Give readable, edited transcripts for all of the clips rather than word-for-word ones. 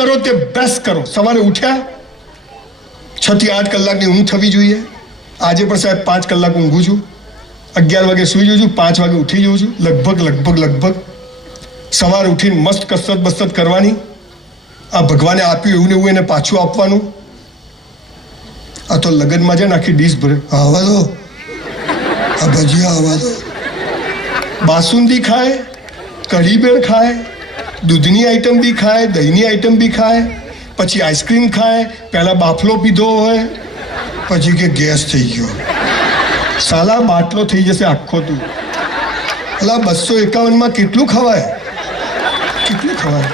કરો તે બેસ્ટ કરો. સવારે ઉઠ્યા 6 થી 8 કલાકની ઊંઘ થવી જોઈએ. આજે પણ સાહેબ 5 કલાક ઊંઘું છું. 11 વાગે સૂઈ જાઉં છું, 5 વાગે ઉઠી જાઉં છું. લગભગ સવારે ઉઠીને મસ્ત કસરત બસરત કરવાની. આ ભગવાને આપ્યું એવું ને એવું એને પાછું આપવાનું. આ તો લગ્નમાં જાય ને આખી ડીશ ભરે. આવા દો, આ ભજીયા આવા દો. બાસુંદી ખાય, કઢી બેર ખાય, દૂધની આઈટમ બી ખાય, દહીંની આઈટમ બી ખાય, પછી આઈસ્ક્રીમ ખાય. પહેલા બાફલો પીધો હોય, પછી કે ગેસ થઈ ગયો. સાલા બાટલો થઈ જશે આખો તું. અલા 251 કેટલું ખવાય? કેટલું ખવાય?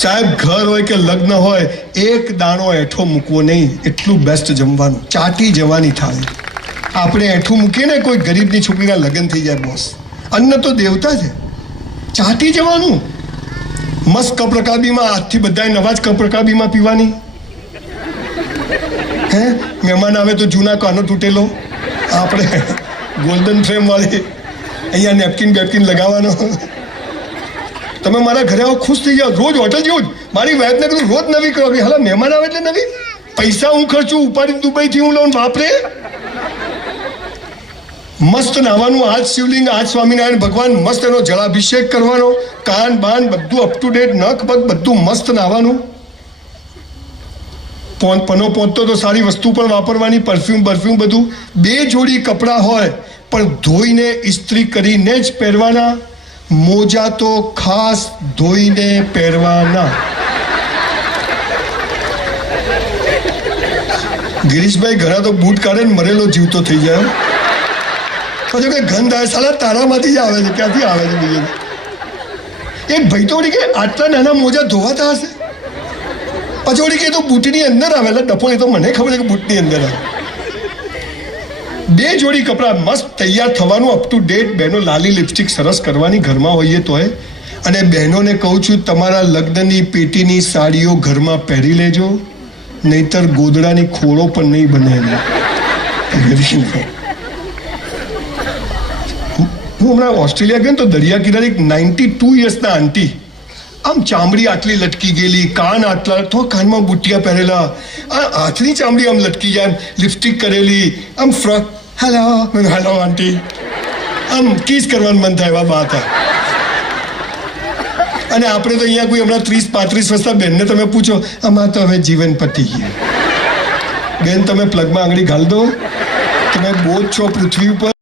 સાહેબ ઘર હોય કે લગ્ન હોય, એક દાણો એઠો મૂકવો નહીં. એટલું બેસ્ટ જમવાનું, ચાટી જવાની થાળી. આપણે એઠું મૂકીએ ને કોઈ ગરીબની છોકરીના લગ્ન થઈ જાય બોસ, અન્ન તો દેવતા છે, ચાટી જવાનું. મસ્ત કપ રકાબીમાં, આજથી બધાએ નવા જ કપ રકાબીમાં પીવાની. હે મહેમાન આવે તો જૂના કાનો તૂટેલો આપણે ગોલ્ડન ફ્રેમ વાળી અહીંયા નેપકિન બેપકિન લગાવવાનો. તમે મારા ઘરે આવો ખુશ થઈ જાઓ. રોજ હોટલ જેવું જ. મારી વાઈફને કીધું રોજ નવી કરો. હાલા મહેમાન આવે એટલે નવી. પૈસા હું ખર્ચું, ઉપાડી દુબઈથી હું લઉં. બાપરે મસ્ત નાવાનું. આજ શિવલિંગ, આજ સ્વામિનારાયણ ભગવાન, મસ્ત એનો જળાભિષેક કરવાનો. કાન બાન બધું અપ ટુ ડેટ, નખ પગ બધું મસ્ત નાવાનું. પહોંચતો તો સારી વસ્તુ પણ વાપરવાની, પરફ્યુમ બધું. 2 જોડી કપડાં હોય પણ ધોઈને ઇસ્ત્રી કરીને જ પહેરવાના. મોજા તો ખાસ ધોઈને પહેરવાના. ગિરીશભાઈ ઘણા તો બૂટ કાઢે ને મરેલો જીવતો થઈ જાય. પછી કઈ ગંધ આવે, સાલા તારામાંથી જ આવે છે. ક્યાંથી આવે છે બીજે? એક ભાઈ તો વળી કે આટલા નાના મોજા ધોવાતા હશે. પછી વળી કે તો બૂટની અંદર આવે. એટલે ડફો એ તો મને ખબર છે કે બૂટની અંદર આવે. 2 જોડી કપડાં મસ્ત તૈયાર થવાનું, અપ ટુ ડેટ. બહેનો લાલી લિપસ્ટિક સરસ કરવાની ઘરમાં હોઈએ તોય. અને બહેનોને કહું છું, તમારા લગ્નની પેટીની સાડીઓ ઘરમાં પહેરી લેજો, નહીતર ગોદડાની ખોળો પણ નહીં બને. હું હમણાં ઓસ્ટ્રેલિયા ગયો ને તો દરિયા કિનારે 92 યર્સના આંટી, આમ ચામડી આટલી લટકી ગયેલી, કાન આટલા, તો કાનમાં બુટિયા પહેરેલા, હાથની ચામડી આમ લટકી જાય, લિપસ્ટિક કરેલી, આમ ફ્રોક. હેલો આંટી, આમ કિસ કરવાનું મન થાય એવા વાત. અને આપણે તો અહીંયા કોઈ હમણાં 30-35 વર્ષના બેનને તમે પૂછો, આમાં તો હવે જીવન પતી ગયું. બેન તમે પ્લગમાં આંગળી ઘાલ દો, તમે બોજ છો પૃથ્વી ઉપર.